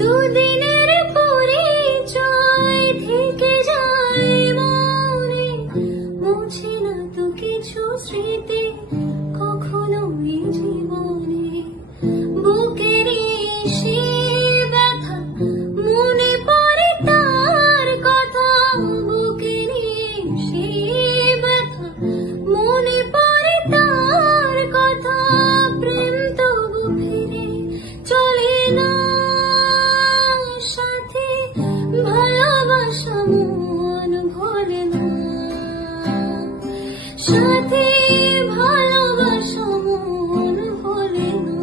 দুদিনের পরিচয় থেকে যায় মনে, মুছে না তো কিছু স্মৃতি কখনো এই জীবনে। বুকের সে ব্যথা মনে পড়ে তার কথা, বুকের সে ব্যথা মনে পড়ে তার কথা। প্রেম তবু ফিরে চলে না সাথে, ভালোবাসা মন ভোলে না সাথে, ভালোবাসা মন ভোলে না।